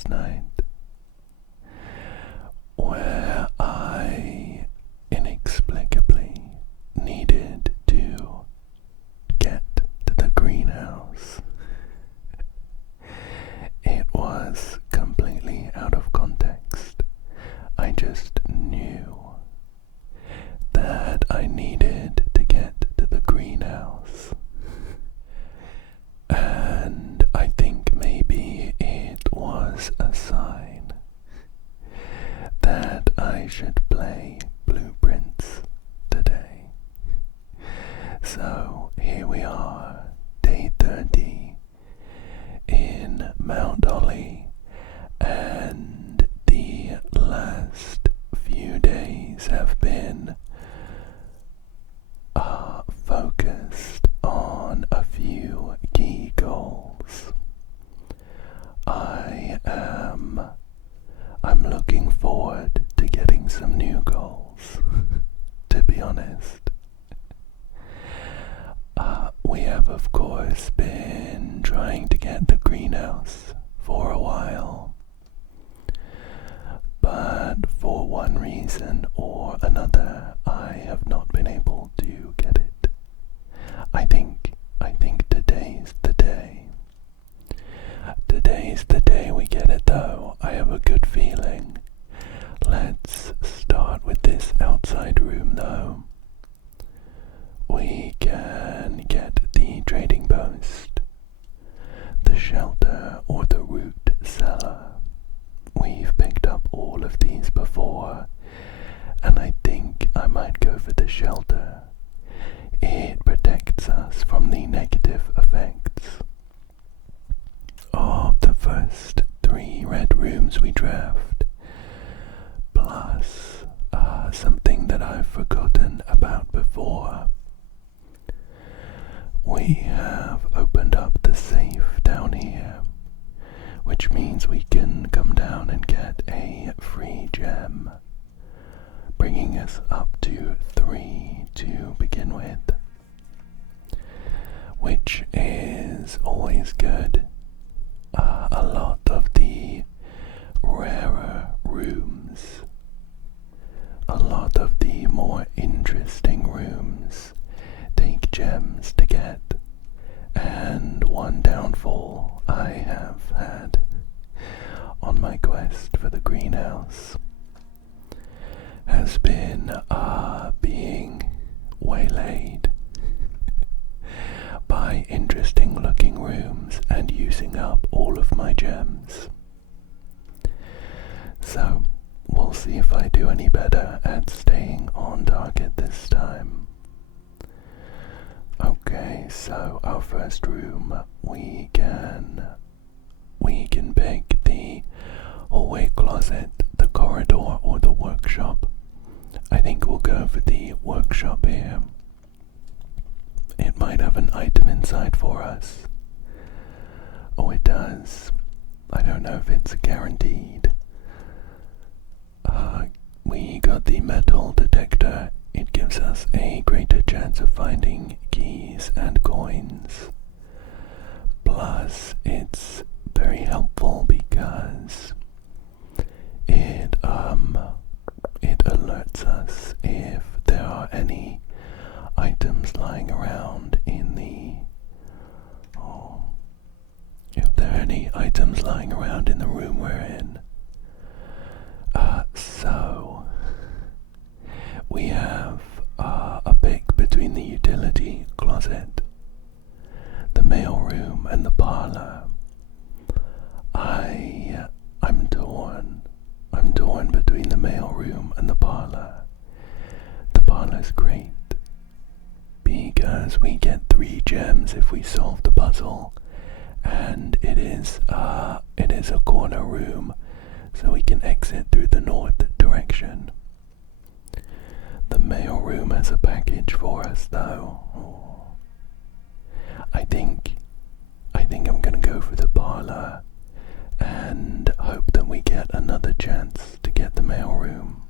last night where I inexplicably needed to get to the greenhouse. It was completely out of context. I just knew that I needed to get to the greenhouse. And I think maybe it was a sign that I should play Blueprints today. So here we are, day 30 in Mount Holly, and the last few days have been focused on a few key goals. I'm looking forward to getting some new goals, to be honest. We have of course been trying to get the greenhouse for a while, but for one reason or another I have not been able to get it. I think today's the day. Today's the day we get it though. I have a good feeling. Let's start with this outside room though. We can get the trading post, the shelter, or the root cellar. We've picked up all of these before, and I think I might go for the shelter. It protects us from the negative effects of the first 3 red rooms we draft, plus something that I've forgotten about before. We have opened up the safe down here, which means we can come down and get a free gem, bringing us up to 3 to begin with, which is always good. A lot of the rarer rooms, a lot of the more interesting rooms take gems to get, and one downfall I have had on my quest for the greenhouse has been being waylaid by interesting looking rooms and using up all of my gems. So we'll see if I do any better at staying on target this time. Okay, so our first room, we can pick the hallway closet, the corridor, or the workshop. I think we'll go for the workshop here. It might have an item inside for us. Oh, it does. I don't know if it's guaranteed. We got the metal detector. It gives us a greater chance of finding keys and coins. Plus, it's very helpful because it alerts us if there are any items lying around in the room we're in. So we have a pick between the utility closet, the mail room, and the parlor. I'm torn. I'm torn between the mail room and the parlor. The parlor's great because we get 3 gems if we solve the puzzle, and it is a corner room, so we can exit through the north direction. The mail room has a package for us though. I think I'm gonna go for the parlor and hope that we get another chance to get the mail room.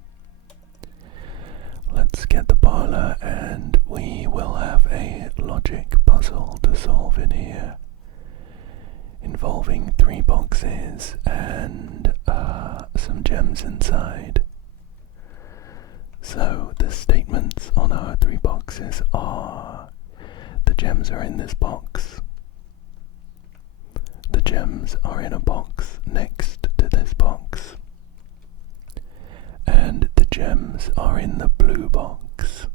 Let's get the parlor and we will have a logic puzzle to solve in here involving 3 boxes and some gems inside. So the statements on our 3 boxes are: the gems are in this box, the gems are in a box next to this box, and the gems are in the blue box.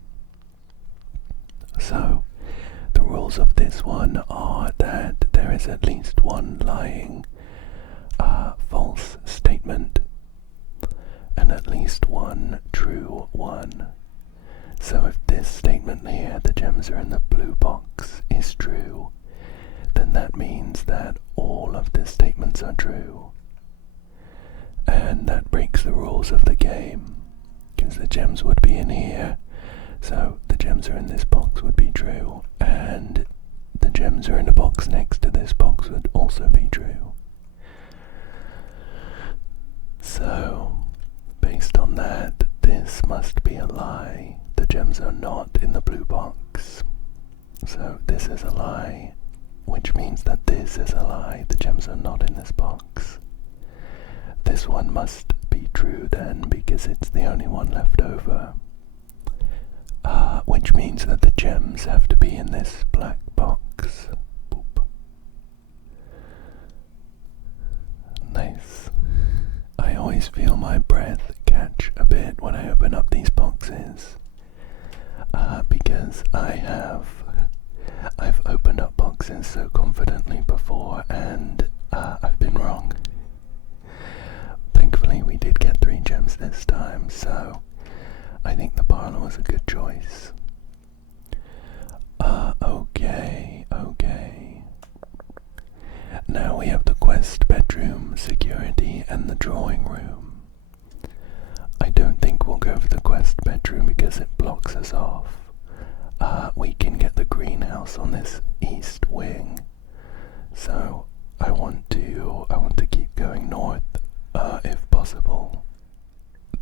So the rules of this one are that there is at least one lying false statement and at least one true one. So if this statement here, the gems are in the blue box, is true, then that means that all of the statements are true. And that breaks the rules of the game, because the gems would be in here, so the gems are in this box would be true, and the gems are in a box next to this box would also be true. So, based on that, this must be a lie. The gems are not in the blue box. So this is a lie, which means that this is a lie. The gems are not in this box. This one must be true then, because it's the only one left over. Which means that the gems have to be in this black box. Boop. Nice. I always feel my breath catch a bit when I open up these boxes, because I've opened up boxes so confidently before, and I've been wrong. Thankfully we did get 3 gems this time, so I think the parlor was a good choice. Okay. Now we have the quest bedroom, security, and the drawing room. I don't think we'll go for the quest bedroom because it blocks us off. We can get the greenhouse on this east wing, so I want to keep going north, if possible.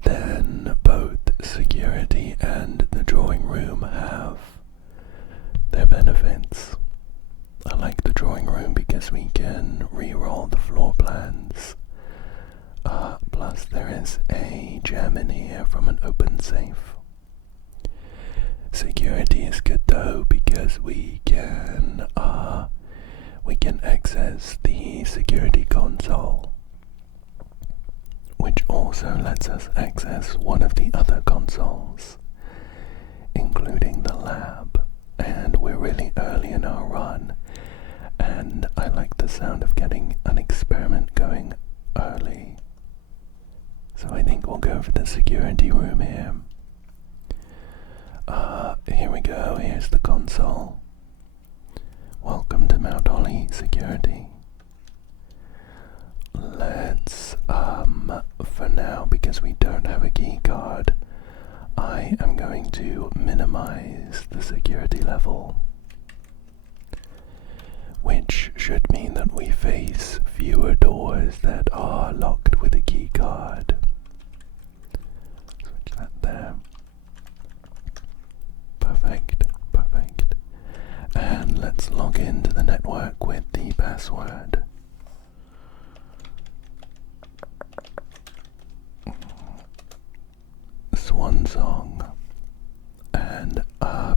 Then both security and the drawing room have their benefits. I like the drawing room because we can re-roll the floor plans. Plus there is a gem in here from an open safe. Security is good though because we can access the security console, which also lets us access one of the other consoles, including the lab. And we're really early in our run, and I like the sound of getting an experiment going early. So I think we'll go for the security room here. Here we go, here's the console. Welcome to Mount Holly Security. Let's, for now, because we don't have a key card, I am going to minimize the security level, which should mean that we face fewer doors that are locked with a key card. Switch that there. Perfect. And let's log into the network with the password. Swan song. And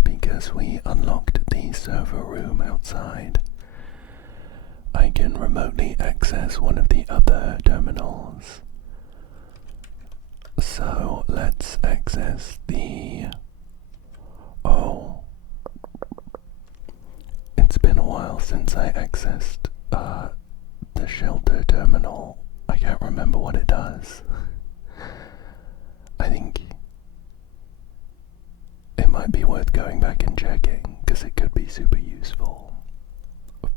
because we unlocked the server room outside, I can remotely access one of the other terminals. So let's access the... Oh, it's been a while since I accessed the shelter terminal. I can't remember what it does. I think it might be worth going back and checking, because it could be super useful.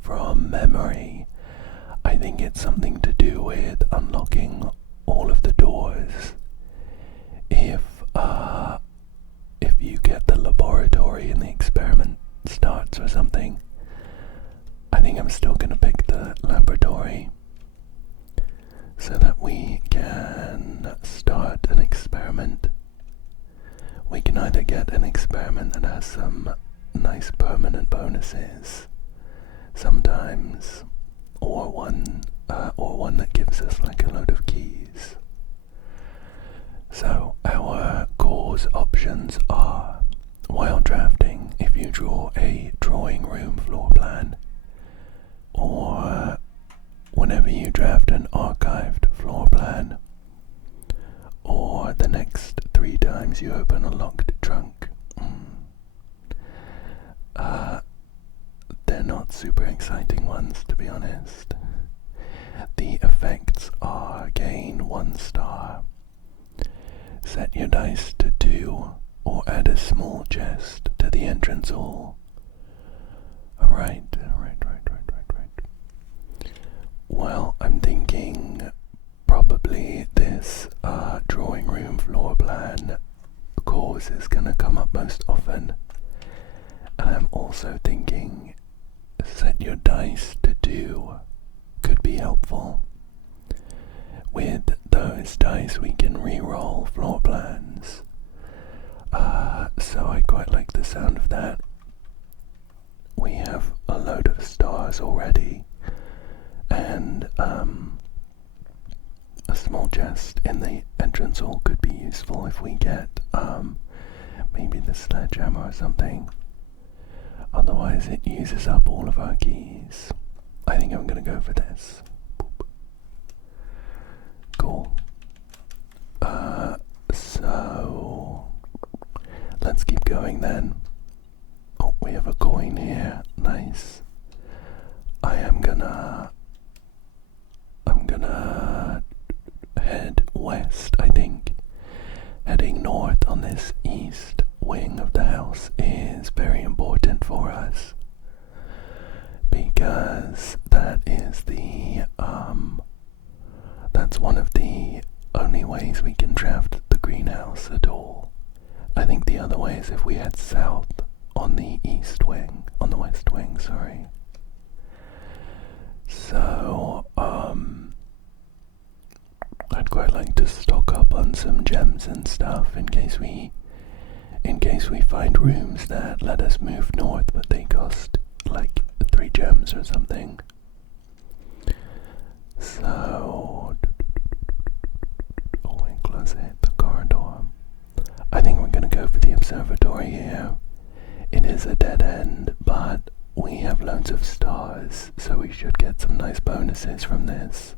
From memory, I think it's something to do with unlocking all of the doors. If you get the laboratory and the experiment starts or something, I think I'm still going to pick the laboratory so that we can start an experiment. We can either get an experiment that has some nice permanent bonuses. Sometimes or one that gives us like a load of keys. So our course options are, while drafting, if you draw a drawing room floor plan, or whenever you draft an archived floor plan, or the next 3 times you open a locked trunk. They're not super exciting ones, to be honest. The effects are gain 1 star, set your dice to 2, or add a small chest to the entrance hall. Right. Well, I'm thinking probably this drawing room floor plan course is gonna come up most often. And I'm also thinking set your dice to 2 could be helpful. With those dice we can re-roll floor plans. So I quite like the sound of that. We have a load of stars already, and a small chest in the entrance hall could be useful if we get maybe the sledgehammer or something. Otherwise it uses up all of our keys. I think I'm gonna go for this. Boop. Cool. So let's keep going then. Oh, we have a coin here. Nice. I'm gonna head west, I think. Heading north on this east wing of the house is very important for us, because that is that's one of the only ways we can draft the greenhouse at all. I think the other way is if we head south on the west wing, sorry. So, I'd quite like to stock up on some gems and stuff in case we find rooms that let us move north, but they cost like 3 gems or something. So, closet, the corridor. I think we're gonna go for the observatory here. It is a dead end, but we have loads of stars, so we should get some nice bonuses from this.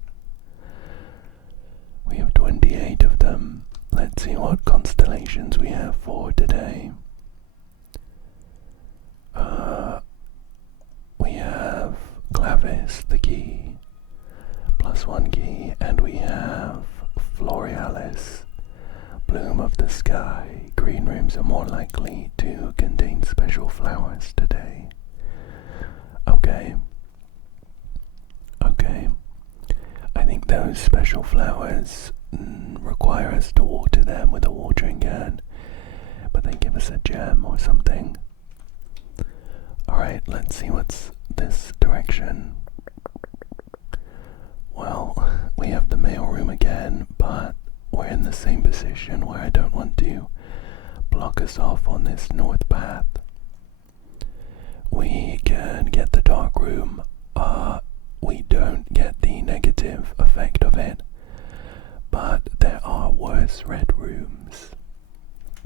We have 28 of them. Let's see what constellations we have for today. We have Clavis, the key, +1 key, and we have Florealis, bloom of the sky. Green rooms are more likely to contain special flowers today. Okay. I think those special flowers require us to water them with a watering can, but they give us a gem or something. Alright, let's see what's this direction. Well, we have the mail room again, but we're in the same position where I don't want to block us off on this north path. We can get the dark room. We don't get the negative effect of it, but there are worse red rooms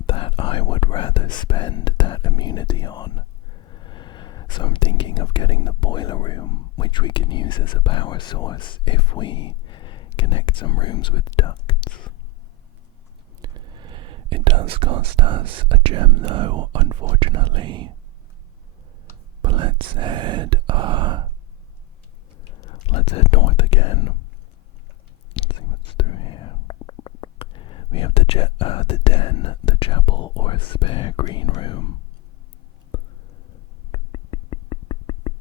that I would rather spend that immunity on. So I'm thinking of getting the boiler room, which we can use as a power source if we connect some rooms with ducts. It does cost us a gem though, unfortunately. But let's head north again. Let's see what's through here. We have the den, the chapel, or a spare green room.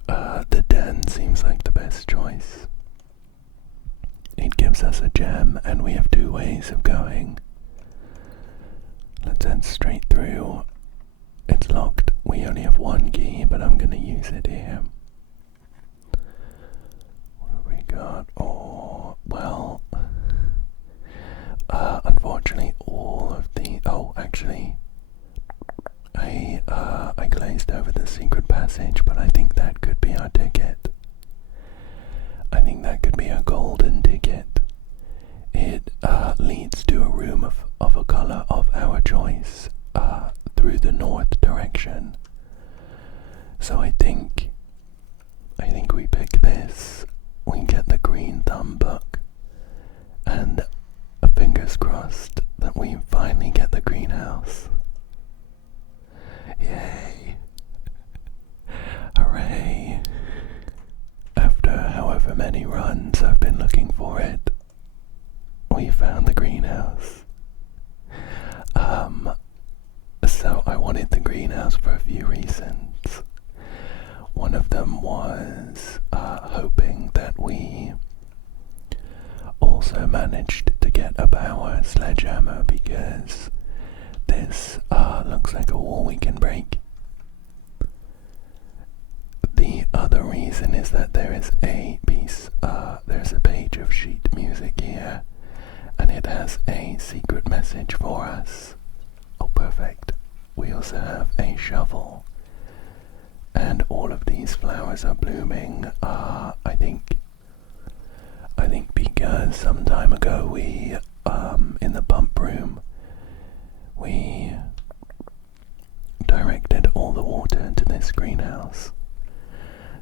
The den seems like the best choice. It gives us a gem, and we have 2 ways of going. Let's head straight through. It's locked. We only have 1 key, but I'm gonna use it here. What have we got? Oh, well, unfortunately all of the, actually, I glazed over the secret passage, but I think that could be our ticket. however many runs I've been looking for it, we found the greenhouse. So I wanted the greenhouse for a few reasons. One of them was hoping that we also managed to get a power sledgehammer, because this looks like a wall we can break. The other reason is that there's a page of sheet music here, and it has a secret message for us. Oh, perfect. We also have a shovel, and all of these flowers are blooming. I think because some time ago we, in the pump room, we directed all the water to this greenhouse.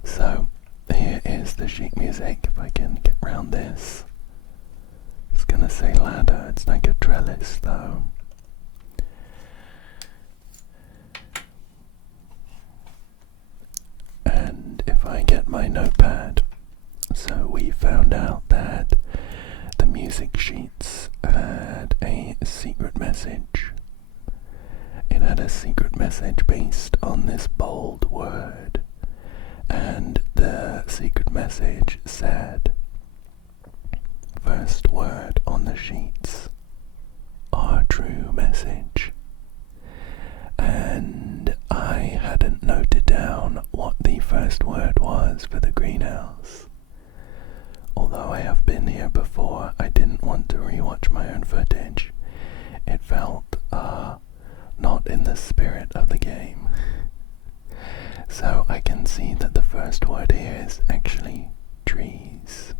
So here is the sheet music. If I can get round this, it's gonna say ladder. It's like a trellis though. And if I get my notepad, so we found out that the music sheets had a secret message. It had a secret message based on this bold word, and the secret message said, first word on the sheets, our true message. And I hadn't noted down what the first word was for the greenhouse. Although I have been here before, I didn't want to rewatch my own footage. It felt not in the spirit of the game. So I can see that the first word here is actually trees,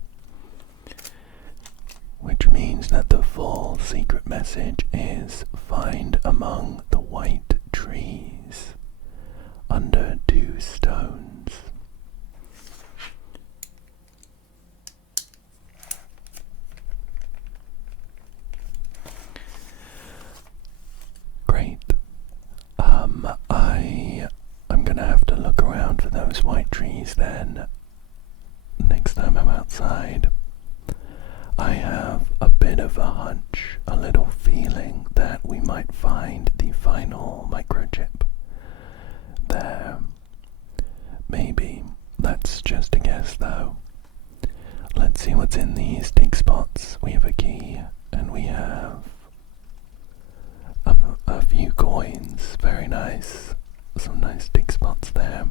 which means that the full secret message is find among the white trees under 2 stones. Great. I'm gonna have to look around for those white trees then next time I'm outside. I have a bit of a hunch, a little feeling that we might find the final microchip there. Maybe. That's just a guess though. Let's see what's in these dig spots. We have a key, and we have a few coins. Very nice. Some nice dig spots there.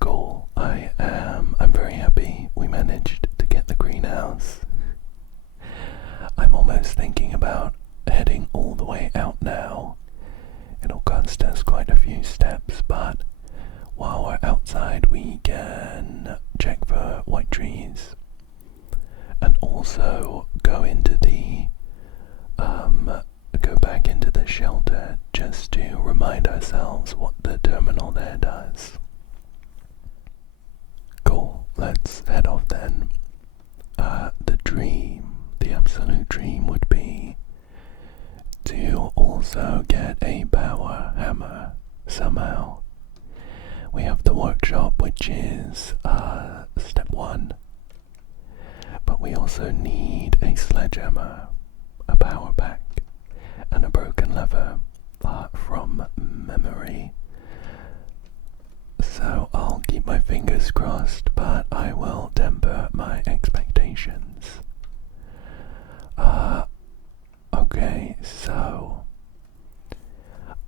Cool. I'm very happy we managed to get the greenhouse. I'm almost thinking about heading all the way out now. It'll cost us quite a few steps, but while we're outside we can check for white trees and also go back into the shelter just to remind ourselves what the terminal there does. Cool, let's head off then. The absolute dream would be to also get a power hammer somehow. We have the workshop, which is step 1, but we also need a sledgehammer, a power pack, and a broken lever from memory. So I'll keep my fingers crossed, but I will temper my expectations. Okay, so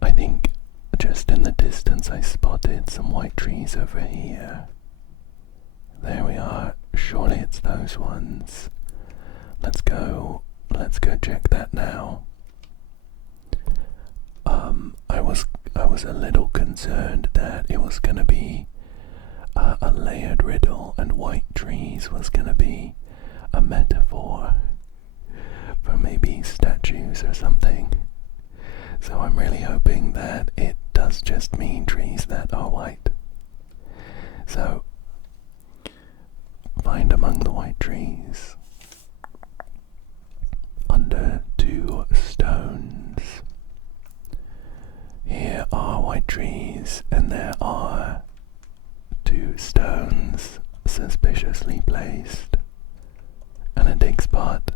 I think just in the distance I spotted some white trees over here. There we are. Surely it's those ones. Let's go check that now. I was a little concerned that it was gonna be a layered riddle and white trees was gonna be a metaphor for maybe statues or something. So I'm really hoping that it does just mean trees that are white. So find among the white trees under 2 stones. Here are white trees, and there are 2 stones suspiciously placed, and a dig spot.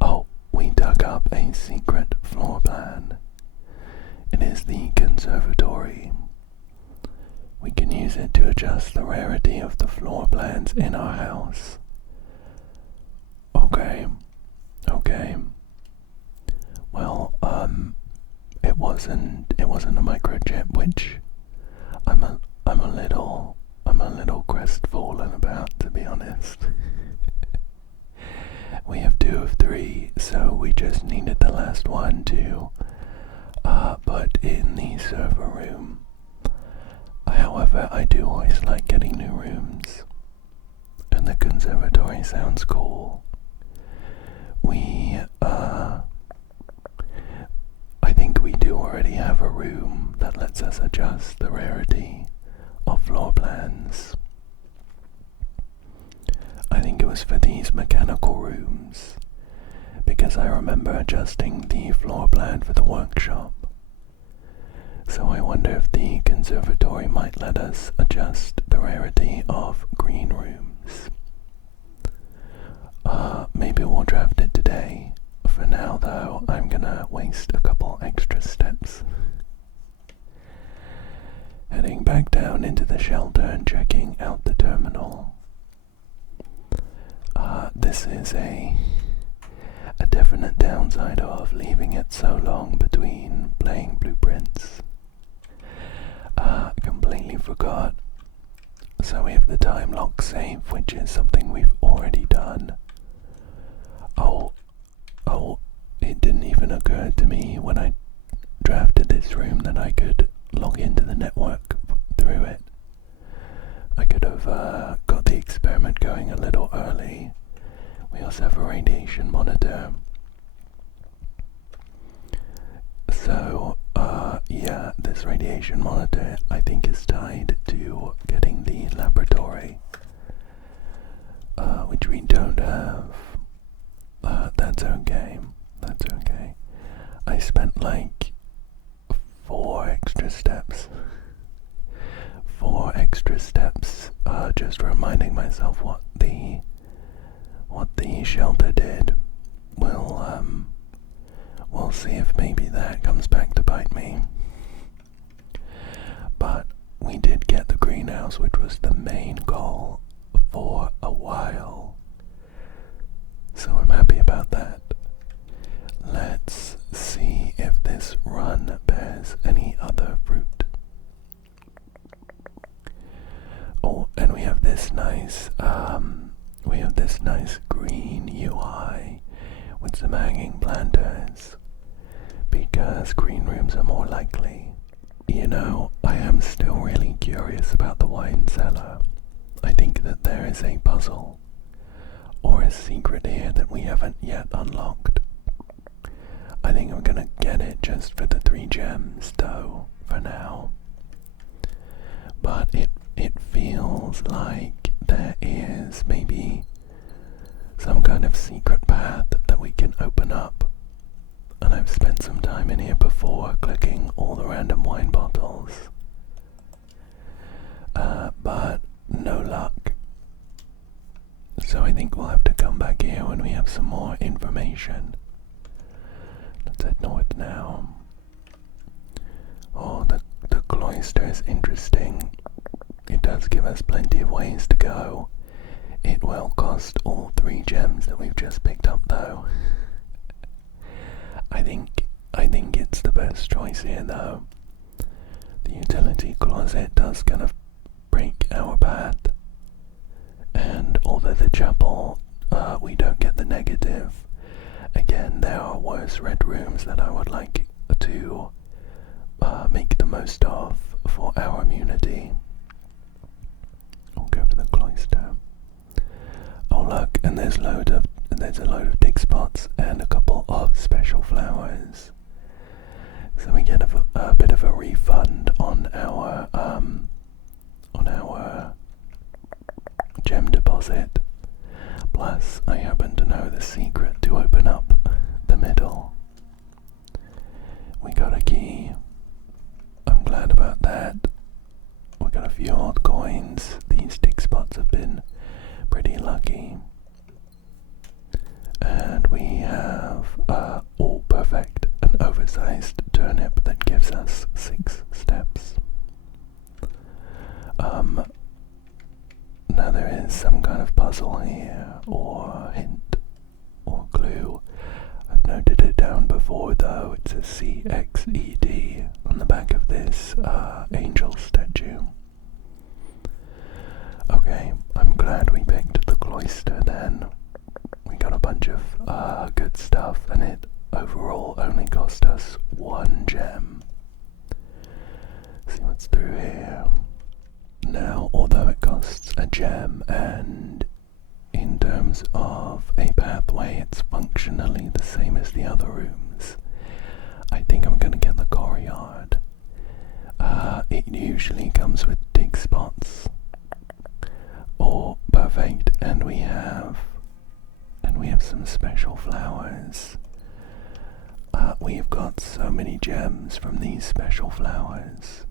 Oh, we dug up a secret floor plan. It is the conservatory. We can use it to adjust the rarity of the floor plans in our house. Okay. Well, it wasn't a microchip, which I'm a little crestfallen about, to be honest. We have 2 of 3, so we just needed the last one to put in the server room. However, I do always like getting new rooms, and the conservatory sounds cool. I think we do already have a room that lets us adjust the rarity of floor plans. I think it was for these mechanical rooms, because I remember adjusting the floor plan for the workshop. So I wonder if the conservatory might let us adjust the rarity of green rooms. Maybe we'll draft it today. For now though, I'm gonna waste a couple extra steps. Heading back down into the shelter and checking out the terminal. This is a definite downside of leaving it so long between playing Blueprints. Completely forgot. So we have the time lock save, which is something we've already done. Oh, it didn't even occur to me when I drafted this room that I could log into the network through it. I could have got the experiment going a little early. We also have a radiation monitor. So, yeah, this radiation monitor I think is tied to getting the laboratory, which we don't have. That's okay. I spent like 4 extra steps just reminding myself what the shelter did. We'll see if maybe that comes back to bite me. But we did get the greenhouse, which was the main goal for a while. So I'm happy about that. Let's see if this run bears any other fruit. Oh, and we have this nice green UI with some hanging planters, because green rooms are more likely. You know, I am still really curious about the wine cellar. I think that there is a puzzle or a secret here that we haven't yet unlocked. I think I'm gonna get it just for the 3 gems though, for now. But it feels like there is maybe some kind of secret path that we can open up. And I've spent some time in here before clicking all the random wine bottles. But no luck. So I think we'll have to come back here when we have some more information. Let's head north now. Oh, the cloister is interesting. It does give us plenty of ways to go. It will cost all 3 gems that we've just picked up though. I think it's the best choice here though. The utility closet does kind of break our path. And although the chapel, we don't get the negative, again there are worse red rooms that I would like to make the most of for our immunity. I'll go for the cloister. Oh look, and there's a load of dig spots and a couple of special flowers. So we get a bit of a refund on our gem deposit. Plus, I happen to know the secret to open up the middle. We got a key. I'm glad about that. We got a few old coins. These dig spots now there is some kind of puzzle here, or hint, or clue. I've noted it down before though. It says CXED on the back of this angel statue. Okay, I'm glad we picked the cloister then. We got a bunch of good stuff, and it overall only cost us 1 gem. See what's through here. Now, although it costs a gem, and in terms of a pathway it's functionally the same as the other rooms, I think I'm going to get the courtyard. It usually comes with dig spots. Oh, perfect, and we have some special flowers. We've got so many gems from these special flowers.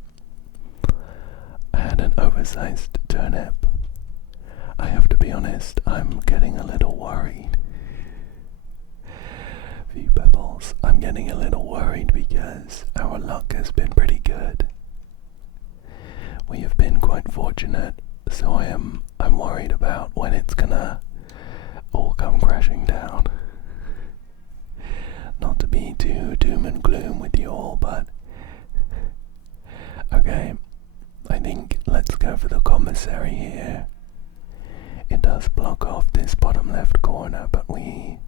And an oversized turnip. I have to be honest, I'm getting a little worried. Few pebbles. I'm getting a little worried because our luck has been pretty good. We have been quite fortunate, so I'm worried about when it's gonna all come crashing down. Not to be too doom and gloom with you all, but okay, I think let's go for the commissary here. It does block off this bottom left corner, but we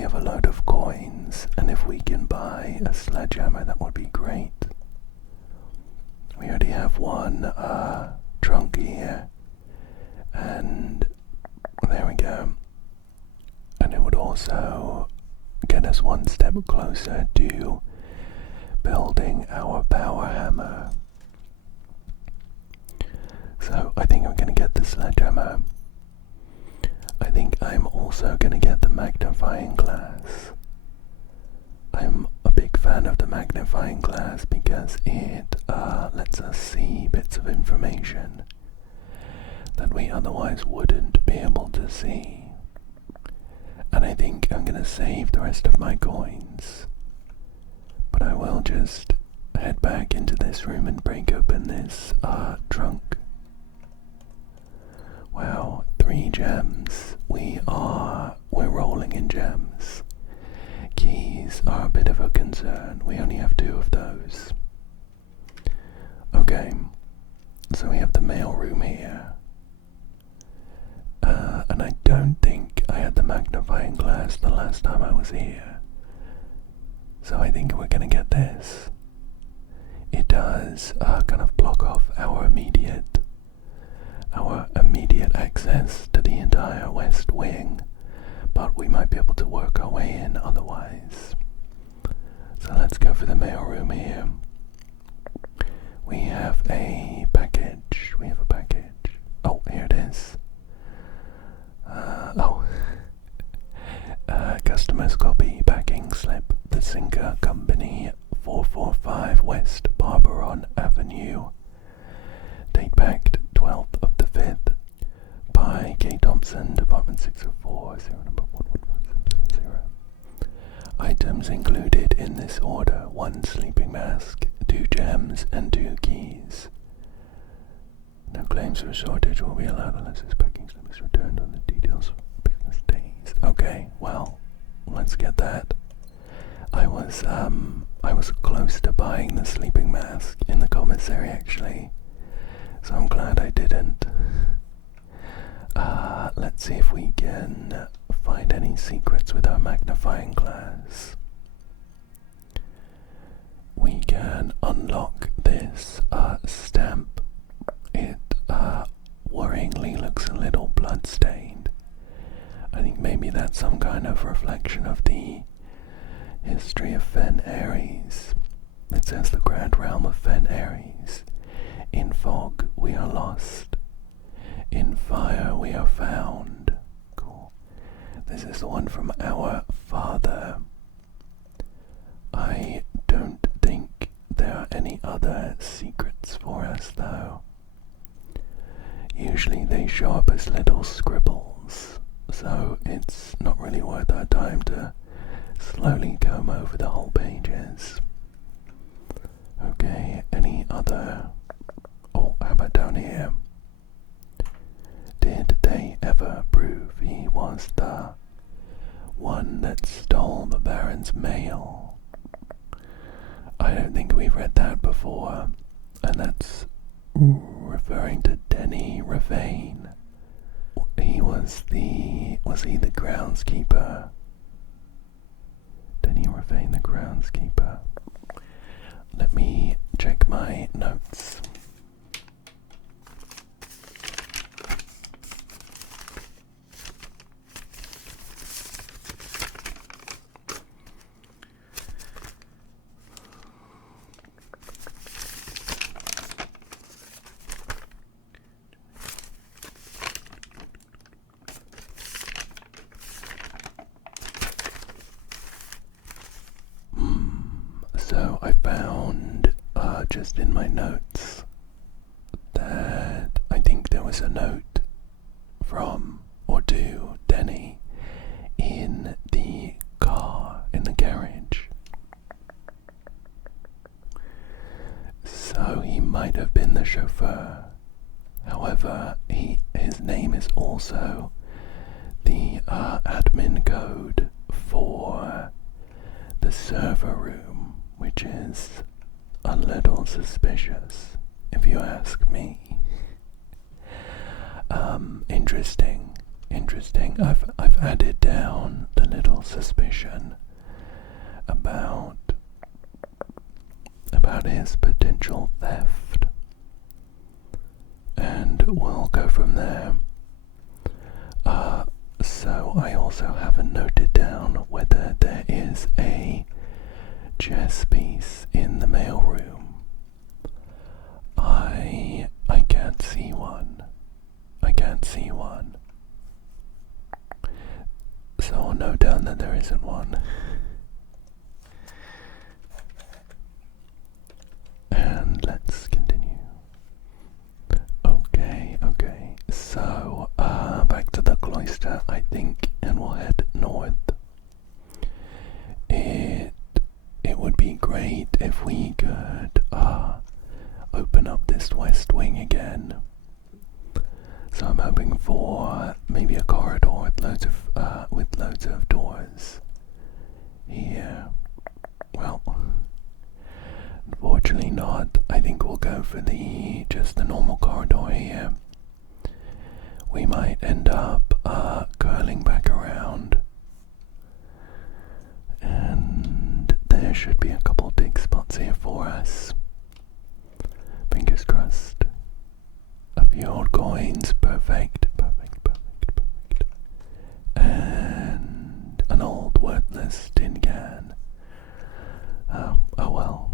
have a load of coins, and if we can buy a sledgehammer, that would be great. We already have one trunk here, and there we go. And it would also get us one step closer to building our power hammer. So I think I'm going to get the sledgehammer. I think I'm also going to get the magnifying glass. I'm a big fan of the magnifying glass because it lets us see bits of information that we otherwise wouldn't be able to see. And I think I'm going to save the rest of my coins. But I will just head back into this room and break open this trunk. Wow, 3 gems. We're rolling in gems. Keys are a bit of a concern. We only have 2 of those. Okay, so we have the mail room here. And I don't think I had the magnifying glass the last time I was here. So I think we're gonna get this. It does kind of block off our immediate access to the entire west wing, but we might be able to work our way in otherwise. So let's go for the mail room here. We have a package. Oh, here it is. Customer's copy packing slip. The Sinker Company, 445 West Barberon Avenue. Date packed 12th of the 5th. By K. Thompson, Department 604, serial number 11570. Items included in this order: 1 sleeping mask, 2 gems, and 2 keys. No claims for shortage will be allowed unless this packing slip is returned on the details of business days. Okay, well, let's get that. I was close to buying the sleeping mask in the commissary actually, so I'm glad I didn't. Let's see if we can find any secrets with our magnifying glass. We can unlock this stamp. It worryingly looks a little blood-stained. I think maybe that's some kind of reflection of the history of Fen Ares. It says the grand realm of Fen Ares. In fog we are lost. In fire we are found. Cool. This is the one from our father. I don't think there are any other secrets for us though. Usually they show up as little scribbles, so it's not really worth our time to slowly comb over the whole pages. Okay, any other... Oh, how about down here? man that stole the Baron's mail. I don't think we've read that before, and that's referring to Denny Ravane. Was he the groundskeeper? Denny Ravane, the groundskeeper. Let me check my notes. So I found just in my notes that I think there was a note from or to Denny in the car in the garage. So he might have been the chauffeur. However, his name is also the admin code for the server room, which is a little suspicious, if you ask me. Interesting. I've added down the little suspicion about his potential theft, and we'll go from there. So I also haven't noted down whether there is a chess piece in the mailroom. I can't see one. So I'll note down that there isn't one. And let's continue. Okay. So, back to the cloister, I think, and we'll head north. It would be great if we could open up this west wing again. So I'm hoping for maybe a corridor with loads of doors here. Well, unfortunately not. I think we'll go for just the normal corridor here. We might end up curling back around, and there should be a couple dig spots here for us. Fingers crossed. A few old coins, perfect. And an old worthless tin can. Oh well.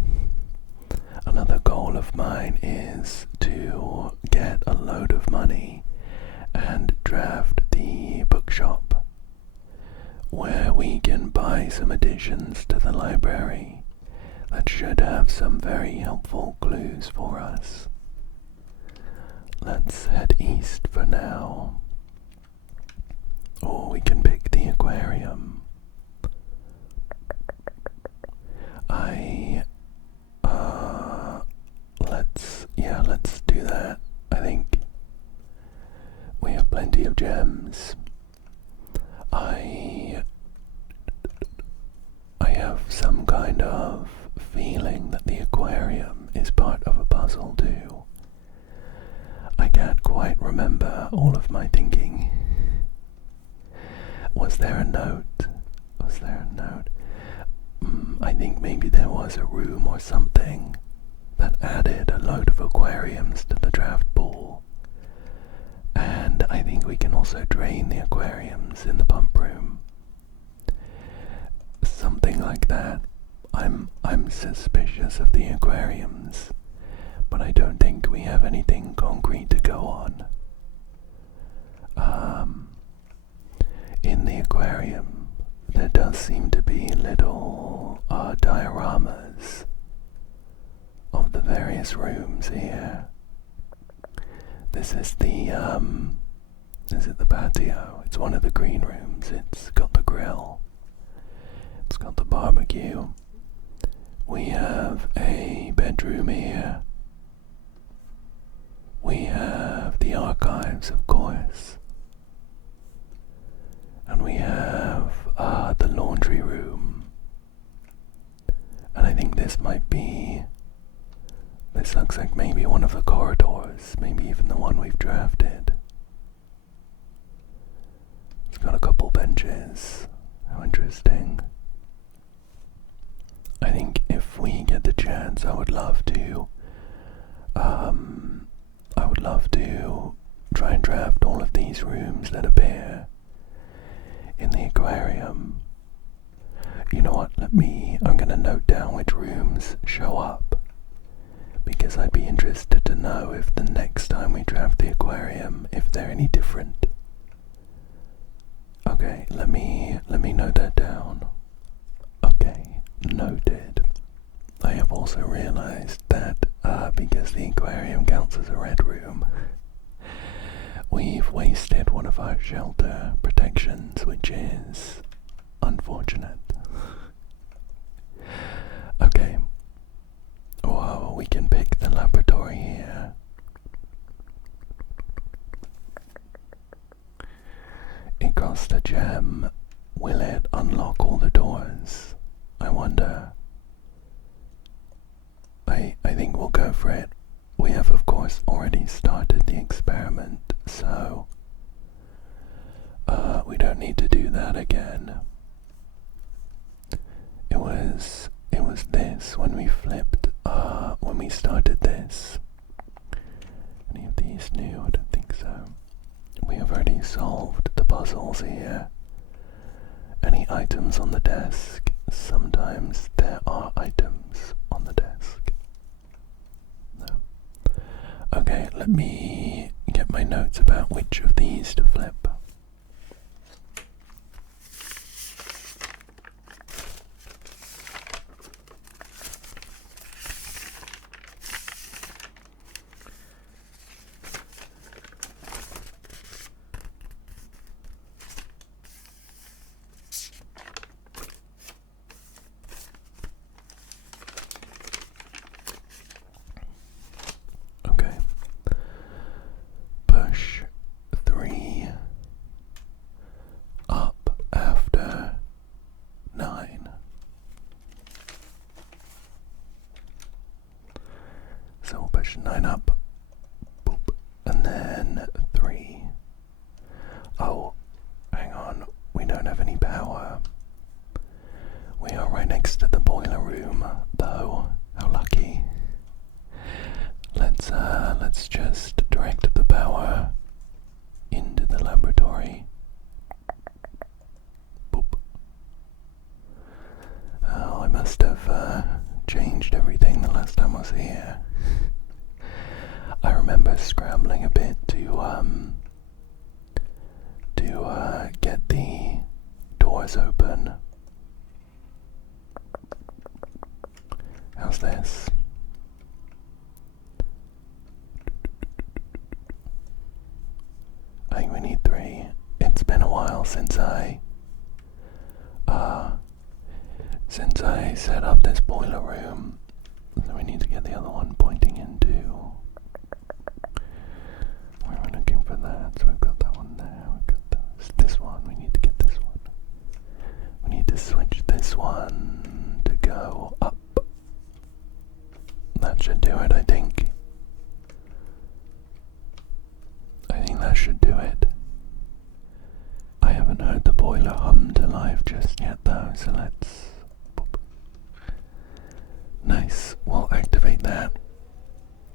Another goal of mine is to get a load of money and draft the bookshop, where we can buy some additions to the library that should have some very helpful clues for us. Let's head east for now. Or we can pick the aquarium. Let's do that. I think we have plenty of gems. I have some kind of feeling that the aquarium is part of a puzzle too. I can't quite remember all of my thinking. Was there a note? I think maybe there was a room or something that added a load of aquariums to the draft pool. And I think we can also drain the aquariums in the pump room. Something like that. I'm suspicious of the aquariums, but I don't think we have anything concrete to go on. In the aquarium, there does seem to be little dioramas of the various rooms here. This is the patio. It's one of the green rooms. It's got the grill. It's got the barbecue. We have a bedroom here. We have the archives, of course. And we have the laboratory room. And I think this might be... This looks like maybe one of the corridors, maybe even the one we've drafted. It's got a couple benches. How interesting. I think if we get the chance, I would love to try and draft all of these rooms that appear in the aquarium. You know what, I'm gonna note down which rooms show up, because I'd be interested to know if the next time we draft the aquarium, if they're any different. Okay, let me note that down. Okay, noted. I have also realized that because the aquarium counts as a red room, we've wasted one of our shelter protections, which is unfortunate. Okay, well, we can pick the laboratory here. It costs a gem. Will it unlock all the doors? I wonder. I think we'll go for it. We have, of course, already started the experiment, so we don't need to do that again. It was this when we flipped, when we started this. Any of these new? I don't think so. We have already solved the puzzles here. Any items on the desk? Sometimes there are items on the desk. No. Okay, let me get my notes about which of these to flip. Push 3 up after 9. So we'll push 9 up, boop, and then 3. Oh, hang on, we don't have any power. We are right next to the boiler room, though. How lucky. Let's just direct the power into the laboratory. Boop. Oh, I must have changed everything the last time I was here. I remember scrambling a bit to get the doors open. How's this? I think we need 3. It's been a while since I set up this boiler room, so we need to get the other one pointing into where we're looking for that. So we've got that one there, we've got this one, we need to get this one. We need to switch this one to go up. That should do it, I think. I think that should do it. I haven't heard the boiler hum to life just yet though, so let's... Boop. Nice, we'll activate that.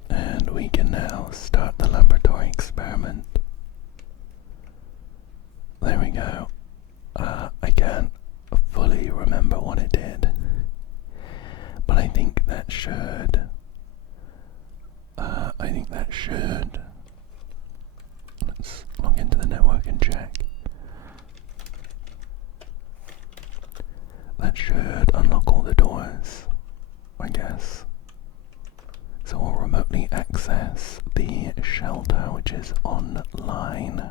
And we can now start the laboratory experiment. There we go. I can't fully remember what it did, but I think that should... Let's log into the network and check. That should unlock all the doors, I guess. So we'll remotely access the shelter, which is online.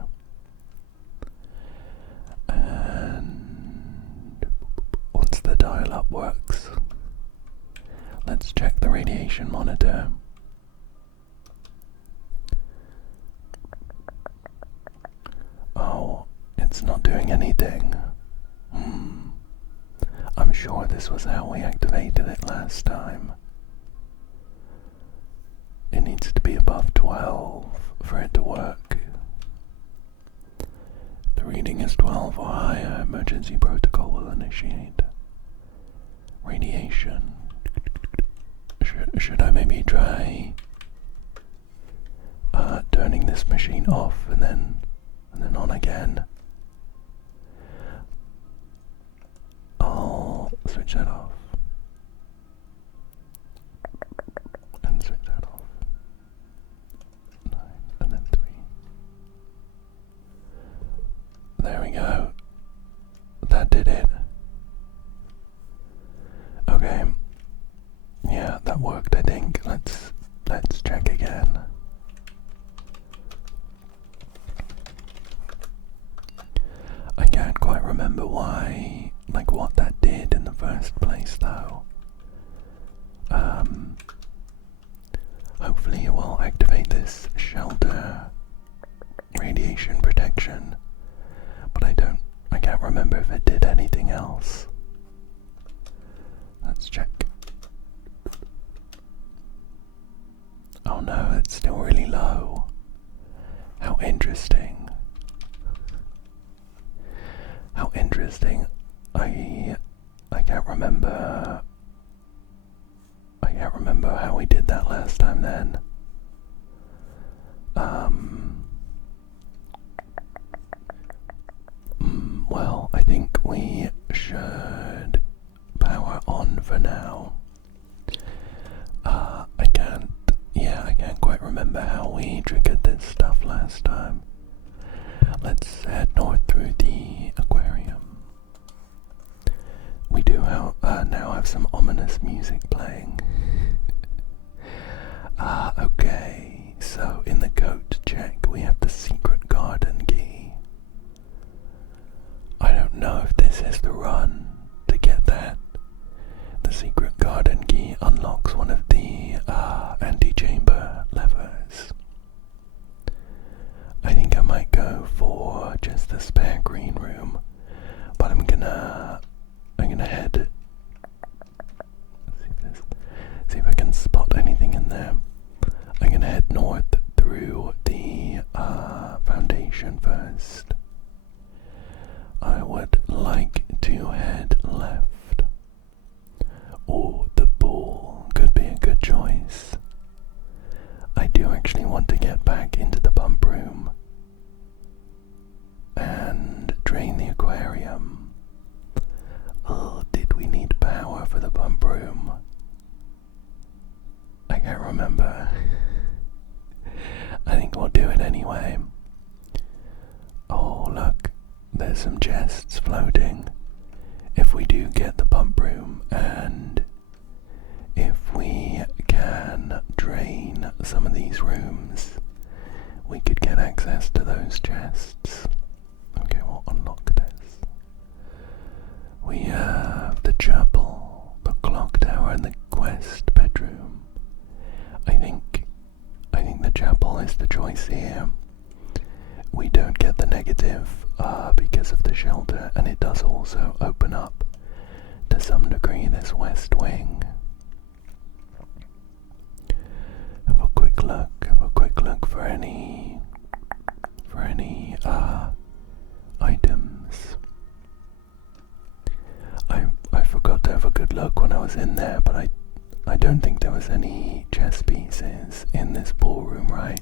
And once the dial-up works, let's check the radiation monitor. Oh, it's not doing anything. sure this was how we activated it last time. It needs to be above 12 for it to work. The reading is 12 or higher. Emergency protocol will initiate. Radiation. Should I maybe try turning this machine off and then on again? I'll switch that off and switch that off. 9 and then 3. There we go. That did it. Okay. Yeah, that worked, I think. Let's check again. I can't quite remember why, like what that did in the first place though. Hopefully it will activate this shelter radiation protection, but I can't remember if it did anything else. Let's check. Oh no, it's still really low. How interesting. How interesting. I can't remember. I can't remember how we did that last time then. Well, I think we should power on for now. I can't quite remember how we triggered this stuff last time. Let's head north through the aquarium. We do now have some ominous music playing. Okay, so in the code check we have the secret garden key. I don't know if this is the run to get that. The secret garden key unlocks one of the antechamber levers. I think I might go for just the spare green room, but I'm gonna head. See if I can spot anything in there. I'm gonna head north through the foundation first. I would like to head left. Oh, the pool could be a good choice. I do actually want to get back into the pump room and drain the aquarium. Oh, did we need power for the pump room? I can't remember. I think we'll do it anyway. Oh, look, there's some chests floating. If we do get the pump room and if we can drain some of these rooms, we could get access to those chests. Okay, we'll unlock this. We have the chapel, the clock tower, and the quest bedroom. I think the chapel is the choice here. We don't get the negative because of the shelter, and it does also open up to some degree this west wing. Have a quick look for any items. I forgot to have a good look when I was in there, but I don't think there was any chess pieces in this ballroom, right?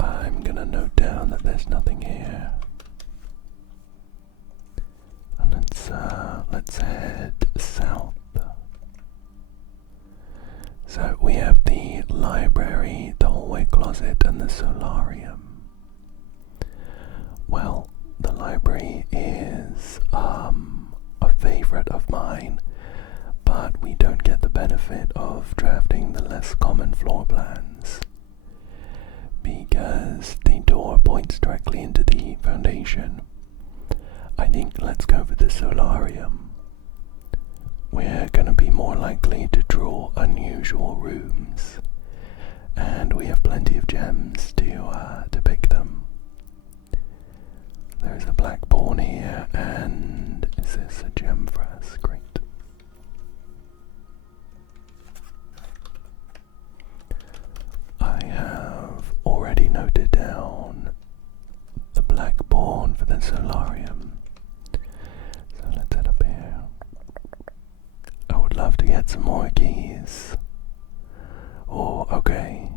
I'm gonna note down that there's nothing here. And let's head south. So we have the library, the hallway closet, and the solarium. Well, the library is a favorite of mine, but we don't get the benefit of drafting the less common floor plans because the door points directly into the foundation. I think let's go for the solarium. We're going to be more likely to draw unusual rooms, and we have plenty of gems to pick them. There's a black pawn here, and is this a gem for us? Great. I have already noted down the black pawn for the solarium. So let's head up here. I would love to get some more keys. Oh, okay.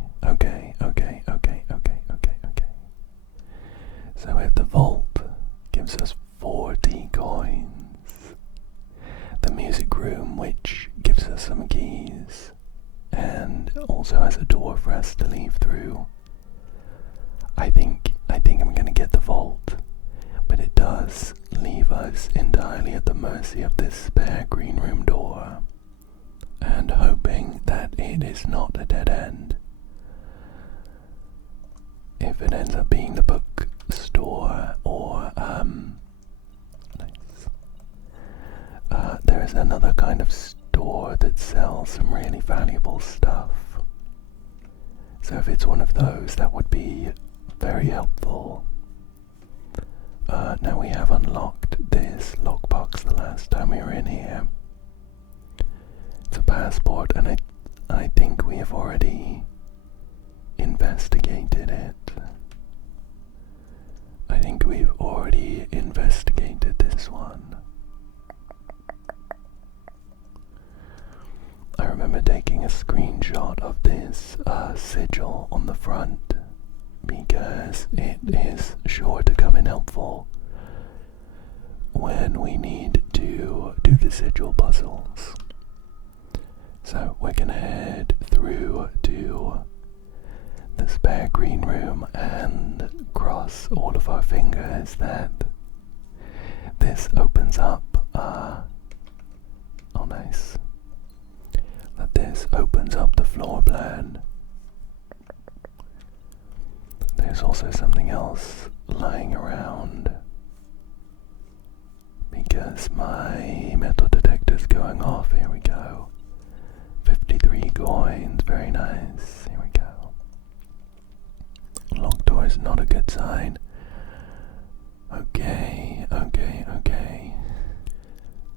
So if the vault gives us 40 coins, the music room, which gives us some keys, and also has a door for us to leave through, I think I'm gonna get the vault, but it does leave us entirely at the mercy of this spare green room door, and hoping that it is not a dead end. If it ends up being the bookstore or there is another kind of store that sells some really valuable stuff. So if it's one of those, that would be very helpful. Now we have unlocked this lockbox the last time we were in here. It's a passport, and I think we have already investigated it. I think we've already investigated this one. I remember taking a screenshot of this sigil on the front because it is sure to come in helpful when we need to do the sigil puzzles. So we're gonna head through to the spare green room and cross all of our fingers that this opens up. Oh nice. That this opens up the floor plan. There's also something else lying around because my metal detector's going off. Here we go. 53 coins, very nice. Here we go. Locked door is not a good sign. Okay.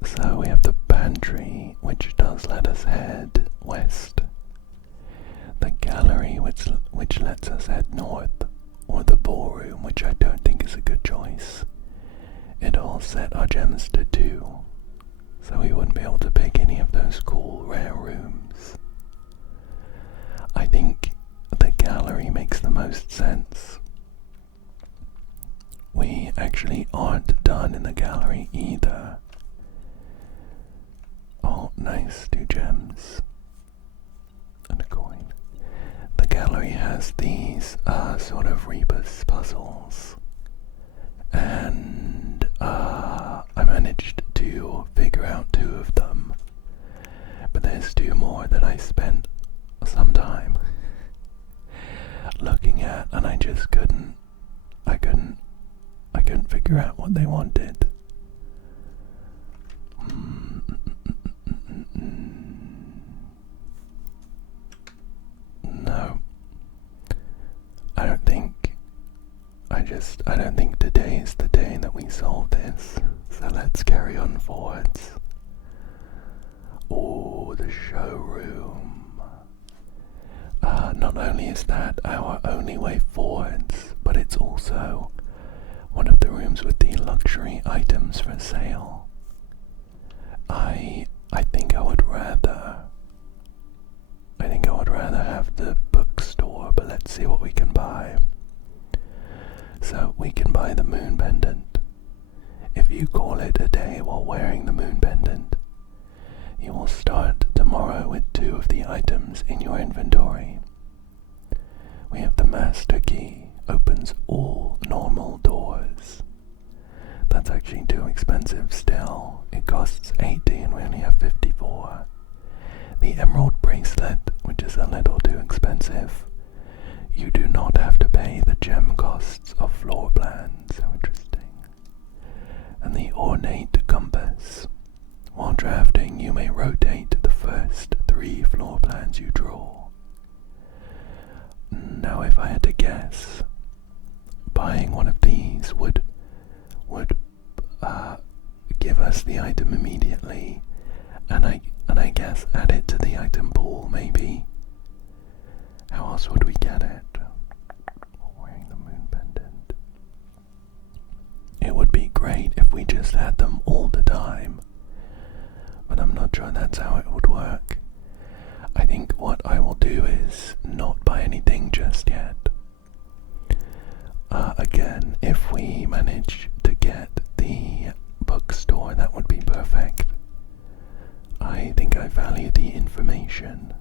So we have the pantry, which does let us head west. The gallery, which lets us head north. Or the ballroom, which I don't think is a good choice. It all set our gems to 2. So we wouldn't be able to pick any of those cool rare rooms. I think the gallery makes the most sense. We actually aren't done in the gallery either. Oh, nice, 2 gems. And a coin. The gallery has these sort of rebus puzzles. And I managed to figure out 2 of them. But there's 2 more that I spent some time looking at, and I just couldn't figure out what they wanted. No, I don't think today is the day that we solve this, so let's carry on forwards. Oh, the showroom. Not only is that our only way forwards, but it's also one of the rooms with the luxury items for sale. I think I would rather have the bookstore, but let's see what we can buy. So we can buy the moon pendant. If you call it a day while wearing the moon pendant, you will start tomorrow with 2 of the items in your inventory. We have the master key, opens all normal doors. That's actually too expensive still. It costs 80 and we only have 54. The emerald bracelet, which is a little too expensive. You do not have to pay the gem costs of floor plans. So interesting. And the ornate compass. While drafting, you may rotate the first 3 floor plans you draw. Now if I had to guess, buying one of these would the item immediately, and I guess add it to the item pool, maybe. How else would we get it? Wearing the moon pendant. It would be great if we just had them all the time, but I'm not sure that's how it would work. I think what I will do is not buy anything just yet. Again, if we manage to get the bookstore, that would be perfect. I think I value the information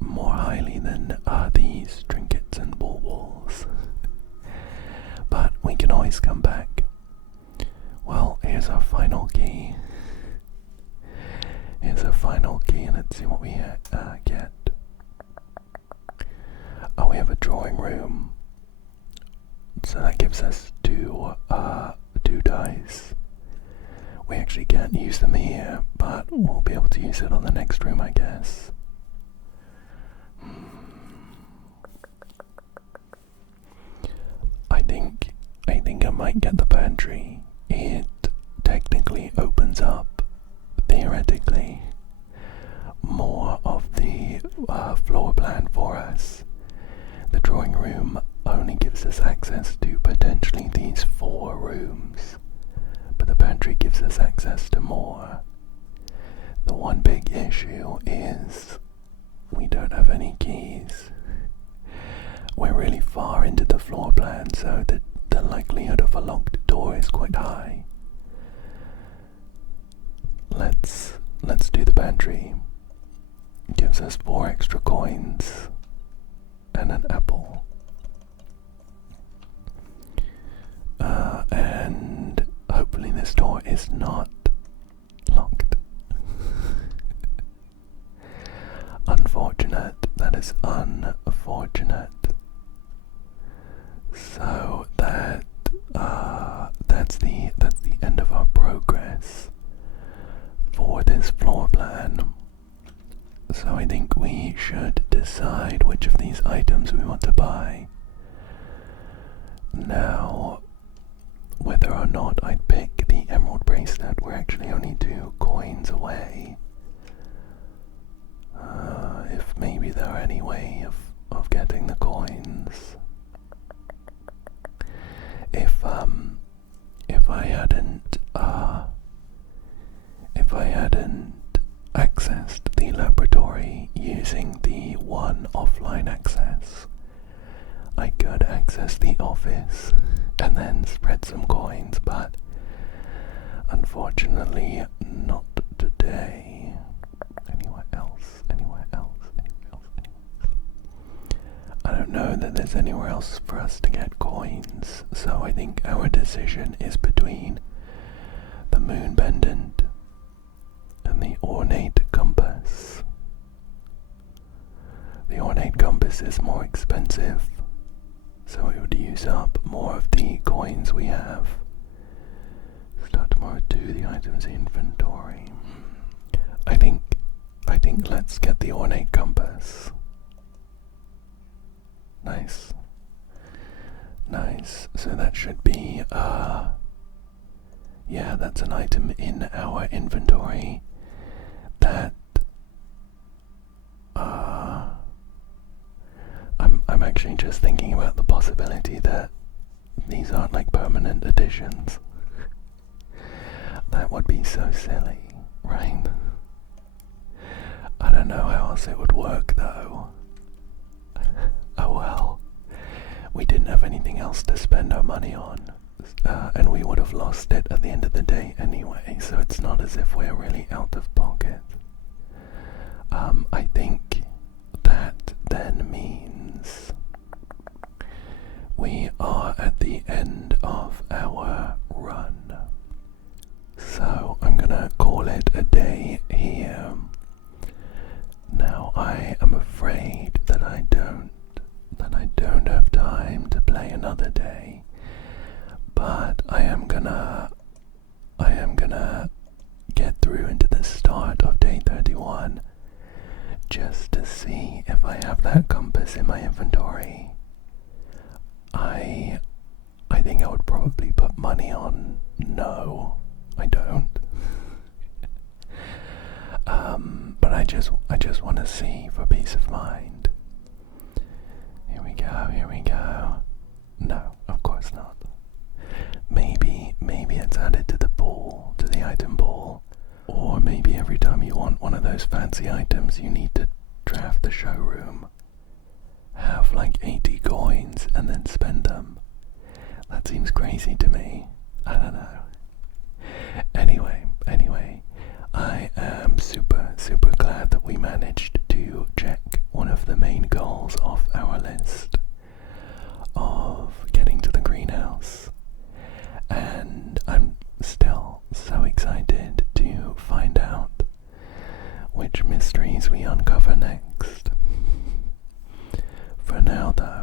more highly than these trinkets and baubles. But we can always come back. Well, here's our final key. Here's our final key, and let's see what we get. Oh, we have a drawing room. So that gives us two dice. We actually can't use them here, but we'll be able to use it on the next room, I guess. I think I might get the pantry. It technically opens up, theoretically, more of the floor plan for us. The drawing room only gives us access to potentially these 4 rooms, but the pantry gives us access to more. The one big issue is we don't have any keys. We're really far into the floor plan, so the likelihood of a locked door is quite high. Let's do the pantry. It gives us 4 extra coins and an apple. And hopefully this door is not locked. Unfortunate. That is unfortunate. So that's the end of our progress for this floor plan. So I think we should decide which of these items we want to buy. Now, whether or not I'd pick the emerald bracelet, we're actually only 2 coins away. If maybe there are any way of getting the coins. If I hadn't accessed the laboratory using the 1 offline access, I could access the office and then spread some coins, but unfortunately not today. Anywhere else? I don't know that there's anywhere else for us to get coins, so I think our decision is between the moon pendant and the ornate compass. The ornate compass is more expensive, so it would use up more of the coins we have. Start tomorrow 2, the items inventory. I think let's get the ornate compass. Nice. So that should be yeah, that's an item in our inventory that I'm actually just thinking about the possibility that these aren't like permanent additions. That would be so silly, right? I don't know how else it would work though. Oh well, we didn't have anything else to spend our money on, and we would have lost it at the end of the day anyway, so it's not as if we're really out of pocket. I think that then means we are at the end of our run. So I'm gonna call it a day here. Now I am afraid that I don't have time to play another day, but I am gonna get through into the start of day 31 just to see if I have that compass in my inventory. I think I would probably put money on no, I don't. But I just want to see for peace of mind. Here we go, here we go. No, of course not. Maybe it's added to the pool, to the item pool. Or maybe every time you want one of those fancy items, you need to draft the showroom. Have like 80 coins and then spend them. That seems crazy to me. I don't know. Anyway, I am super glad that we managed to check one of the main goals off our list of getting to the greenhouse. And I'm still so excited to find out which mysteries we uncover next. For now though,